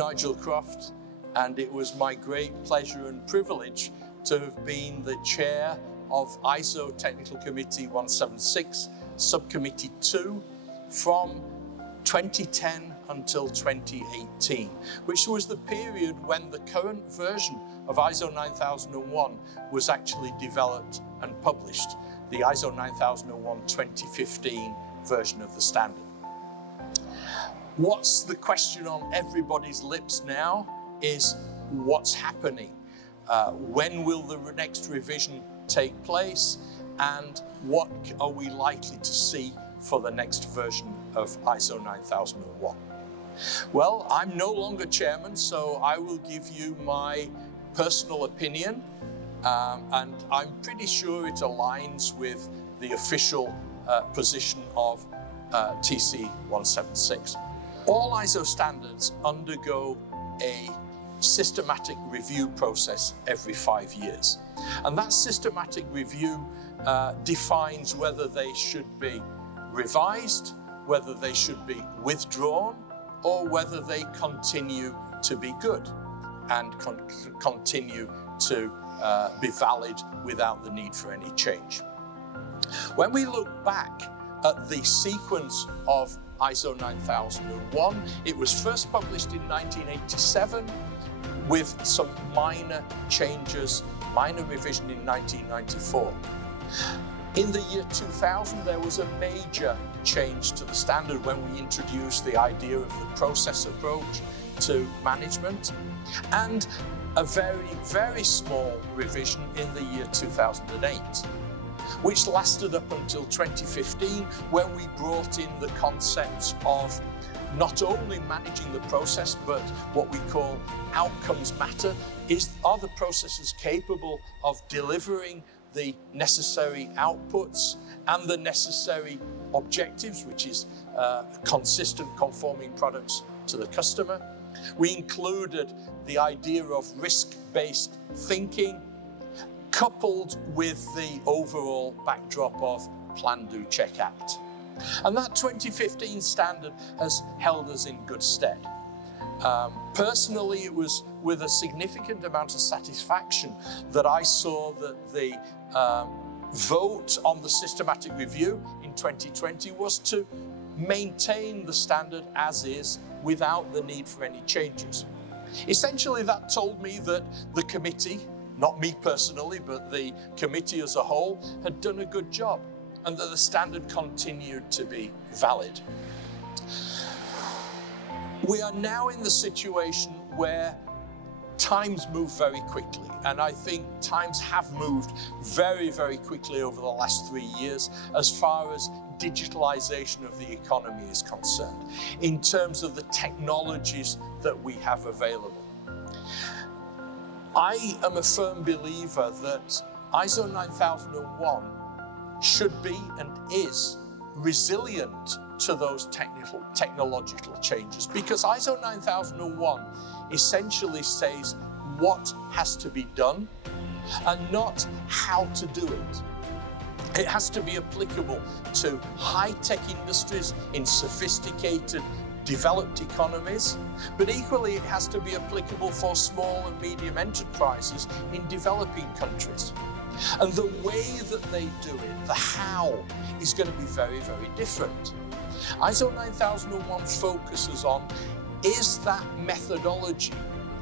Nigel Croft, and it was my great pleasure and privilege to have been the chair of ISO Technical Committee 176, Subcommittee 2, from 2010 until 2018, which was the period when the current version of ISO 9001 was actually developed and published, the ISO 9001 2015 version of the standard. What's the question on everybody's lips now is what's happening? When will the next revision take place, and what are we likely to see for the next version of ISO 9001? Well, I'm no longer chairman, so I will give you my personal opinion, and I'm pretty sure it aligns with the official position of TC 176. All ISO standards undergo a systematic review process every 5 years. And that systematic review defines whether they should be revised, whether they should be withdrawn, or whether they continue to be good and continue to be valid without the need for any change. When we look back at the sequence of ISO 9001, it was first published in 1987 with some minor changes, minor revision in 1994. In the year 2000, there was a major change to the standard when we introduced the idea of the process approach to management, and a very, very small revision in the year 2008, which lasted up until 2015, when we brought in the concepts of not only managing the process, but what we call outcomes matter. Are the processes capable of delivering the necessary outputs and the necessary objectives, which is consistent conforming products to the customer? We included the idea of risk-based thinking, coupled with the overall backdrop of Plan, Do, Check, Act. And that 2015 standard has held us in good stead. Personally, it was with a significant amount of satisfaction that I saw that the vote on the systematic review in 2020 was to maintain the standard as is without the need for any changes. Essentially, that told me that the committee, not me personally, but the committee as a whole, had done a good job, and that the standard continued to be valid. We are now in the situation where times move very quickly, and I think times have moved very, very quickly over the last 3 years as far as digitalization of the economy is concerned, in terms of the technologies that we have available. I am a firm believer that ISO 9001 should be and is resilient to those technological changes, because ISO 9001 essentially says what has to be done and not how to do it. It has to be applicable to high-tech industries in sophisticated, developed economies, but equally it has to be applicable for small and medium enterprises in developing countries. And the way that they do it, the how, is going to be very, very different. ISO 9001 focuses on, is that methodology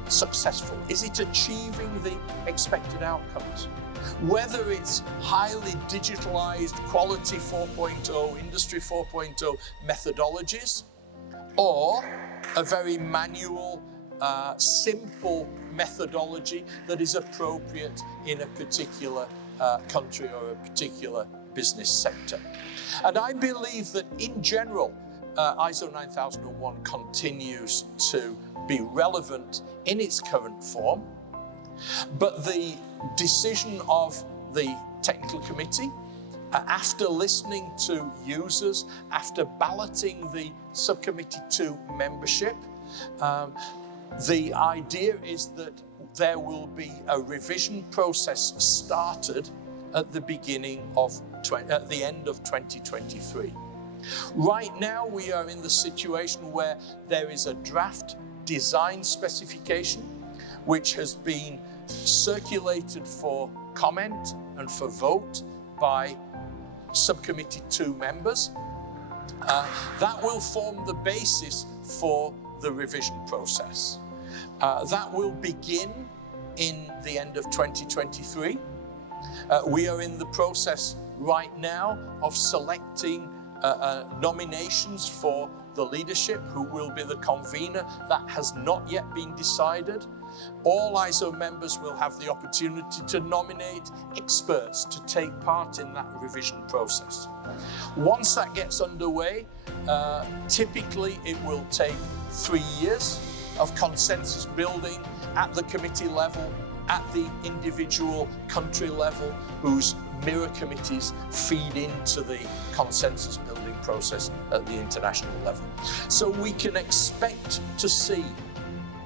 successful? Is it achieving the expected outcomes? Whether it's highly digitalized quality 4.0, industry 4.0 methodologies, or a very manual, simple methodology that is appropriate in a particular country or a particular business sector. And I believe that in general, ISO 9001 continues to be relevant in its current form, but the decision of the technical committee, after listening to users, after balloting the subcommittee 2 membership, the idea is that there will be a revision process started at the at the end of 2023. Right now, we are in the situation where there is a draft design specification, which has been circulated for comment and for vote by subcommittee 2 members. That will form the basis for the revision process. That will begin in the end of 2023. We are in the process right now of selecting nominations for the leadership, who will be the convener. That has not yet been decided. All ISO members will have the opportunity to nominate experts to take part in that revision process. Once that gets underway, typically it will take 3 years of consensus building at the committee level, at the individual country level, whose mirror committees feed into the consensus building process at the international level. So we can expect to see,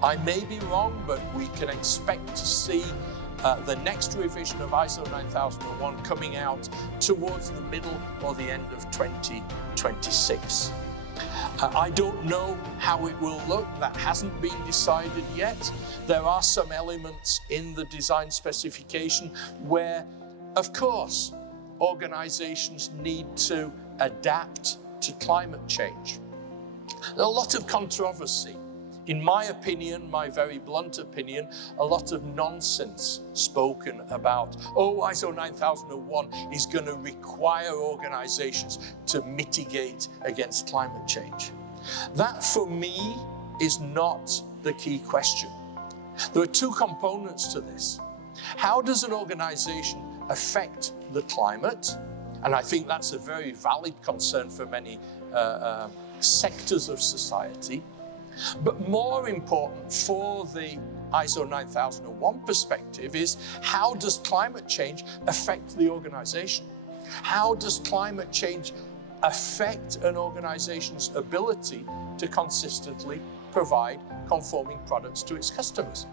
I may be wrong, but we can expect to see the next revision of ISO 9001 coming out towards the middle or the end of 2026. I don't know how it will look. That hasn't been decided yet. There are some elements in the design specification where, of course, organizations need to adapt to climate change. There's a lot of controversy. In my opinion, my very blunt opinion, a lot of nonsense spoken about, ISO 9001 is going to require organizations to mitigate against climate change. That, for me, is not the key question. There are 2 components to this. How does an organization affect the climate? And I think that's a very valid concern for many sectors of society. But more important for the ISO 9001 perspective is, how does climate change affect the organization? How does climate change affect an organization's ability to consistently provide conforming products to its customers?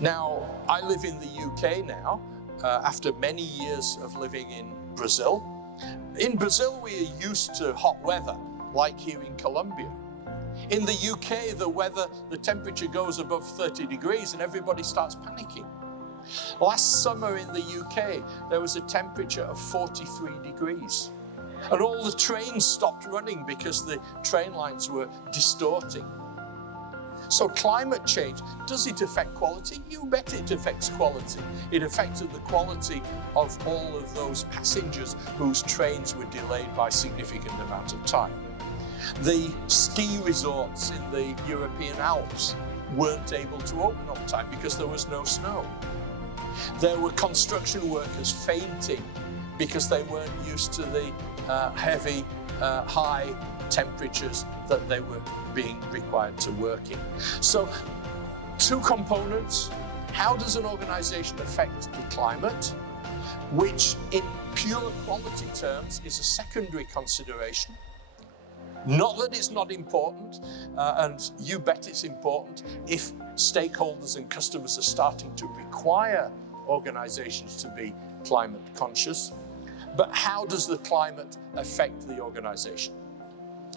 Now, I live in the UK now, after many years of living in Brazil. In Brazil, we are used to hot weather, like here in Colombia. In the UK, the temperature goes above 30 degrees and everybody starts panicking. Last summer in the UK, there was a temperature of 43 degrees. And all the trains stopped running because the train lines were distorting. So climate change, does it affect quality? You bet it affects quality. It affected the quality of all of those passengers whose trains were delayed by a significant amount of time. The ski resorts in the European Alps weren't able to open on time because there was no snow. There were construction workers fainting because they weren't used to the heavy, high temperatures that they were being required to work in. So, 2 components. How does an organization affect the climate? Which in pure quality terms is a secondary consideration. Not that it's not important, and you bet it's important if stakeholders and customers are starting to require organizations to be climate conscious. But how does the climate affect the organization?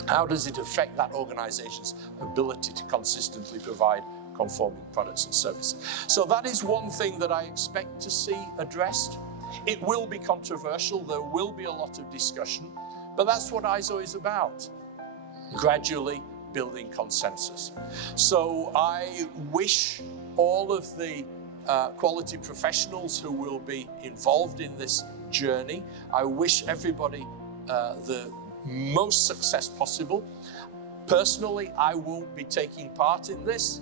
How does it affect that organization's ability to consistently provide conforming products and services? So that is one thing that I expect to see addressed. It will be controversial, there will be a lot of discussion, but that's what ISO is about. Gradually building consensus. So I wish all of the quality professionals who will be involved in this journey, I wish everybody the most success possible. Personally, I won't be taking part in this.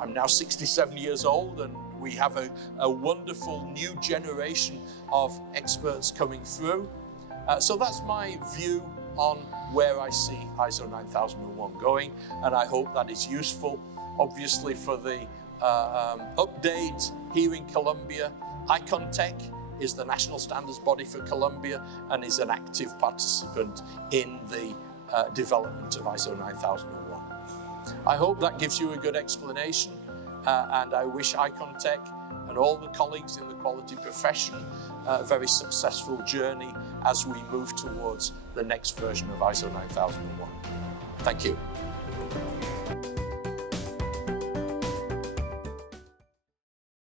I'm now 67 years old and we have a wonderful new generation of experts coming through. So that's my view on where I see ISO 9001 going, and I hope that is useful. Obviously, for the update here in Colombia, ICONTEC is the national standards body for Colombia and is an active participant in the development of ISO 9001. I hope that gives you a good explanation, and I wish ICONTEC and all the colleagues in the quality profession a very successful journey as we move towards the next version of ISO 9001. Thank you.